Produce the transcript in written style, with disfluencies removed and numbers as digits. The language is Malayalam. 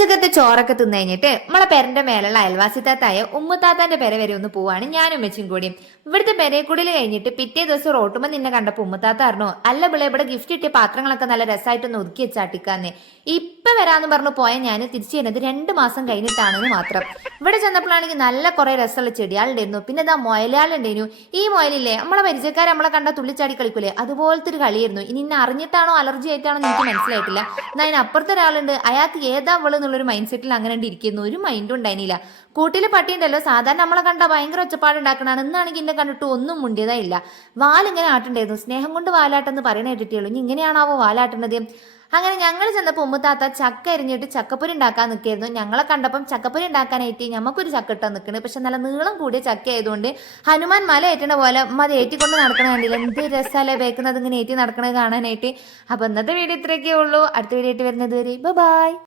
ഉച്ചക്കത്തെ ചോറൊക്കെ തിന്നു കഴിഞ്ഞിട്ട് നമ്മളെ പെരന്റെ മേലുള്ള അയൽവാസിത്താത്തായ ഉമ്മുത്താത്താന്റെ പെര വരെ ഒന്ന് പോവാണ് ഞാനും വെച്ചും കൂടിയും. ഇവിടുത്തെ പെരേക്കുടിൽ കഴിഞ്ഞിട്ട് പിറ്റേ ദിവസം റോട്ടുമ്പോ നിന്നെ കണ്ടപ്പോ ഉമ്മുത്താത്ത അറിഞ്ഞു, അല്ല പിള്ളേ ഇവിടെ ഗിഫ്റ്റ് കിട്ടിയ പാത്രങ്ങളൊക്കെ നല്ല രസമായിട്ടൊന്ന് ഒതുക്കി വെച്ചാട്ടിക്കാന്ന്. ഇപ്പൊ വരാന്ന് പറഞ്ഞു പോയ ഞാൻ തിരിച്ചു ചെയ്യുന്നത് 2 മാസം കഴിഞ്ഞിട്ടാണെന്ന് മാത്രം. ഇവിടെ ചെന്നപ്പോഴാണെങ്കിൽ നല്ല കുറെ രസമുള്ള ചെടികളുണ്ടായിരുന്നു. പിന്നെ ഇതാ മൊയലാളുണ്ടായിരുന്നു. ഈ മൊയലില്ലേ നമ്മളെ പരിചയക്കാർ നമ്മളെ കണ്ട തുള്ളിച്ചാടി കളിക്കൂലേ, അതുപോലത്തെ ഒരു കളിയായിരുന്നു. ഇനി ഇന്നെ അറിഞ്ഞിട്ടാണോ അലർജി ആയിട്ടാണോ എനിക്ക് മനസ്സിലായിട്ടില്ല. എന്നാൽ അതിനപ്പുറത്തെ ഒരാളുണ്ട്, അയാൾക്ക് ഏതാ അവള് എന്നുള്ളൊരു മൈൻഡ് സെറ്റിൽ അങ്ങനെ ഇരിക്കുന്നു. ഒരു മൈൻഡും ഉണ്ടായിരുന്നില്ല. കൂട്ടില് പട്ടിയുണ്ടല്ലോ, സാധാരണ നമ്മളെ കണ്ട ഭയങ്കര ഒച്ചപ്പാടുണ്ടാക്കണാണ്. ഇന്നാണെങ്കിൽ എന്നെ കണ്ടിട്ട് ഒന്നും മുണ്ടിയതാ ഇല്ല. വാലിങ്ങനെ ആട്ടുണ്ടായിരുന്നു. സ്നേഹം കൊണ്ട് വാലാട്ടെന്ന് പറയണ കേട്ടിട്ടുള്ളൂ. ഇനി ഇങ്ങനെയാണാവോ വാലാട്ടുന്നത്. അങ്ങനെ ഞങ്ങൾ ചെന്നപ്പോൾ ഉമ്മത്താത്ത ചക്ക എരിഞ്ഞിട്ട് ചക്കപ്പൊരി ഉണ്ടാക്കാൻ നിൽക്കായിരുന്നു. ഞങ്ങളെ കണ്ടപ്പം ചക്കപ്പൊരി ഉണ്ടാക്കാനായിട്ട് ഞമ്മക്കൊരു ചക്ക ഇട്ടാൻ നിൽക്കുന്നത്. പക്ഷെ നല്ല നീളം കൂടിയ ചക്ക ആയതുകൊണ്ട് ഹനുമാൻ മല ഏറ്റണ പോലെ അത് ഏറ്റിക്കൊണ്ട് നടക്കണ കണ്ടില്ല. എന്ത് രസമല്ലേ ബേക്കുന്നത് ഇങ്ങനെ ഏറ്റി നടക്കണത് കാണാനായിട്ട്. അപ്പൊ ഇന്നത്തെ വീഡിയോ ഇത്രയൊക്കെ ഉള്ളൂ. അടുത്ത വീഡിയോ ആയിട്ട് വരുന്നത് വരെ ബൈ.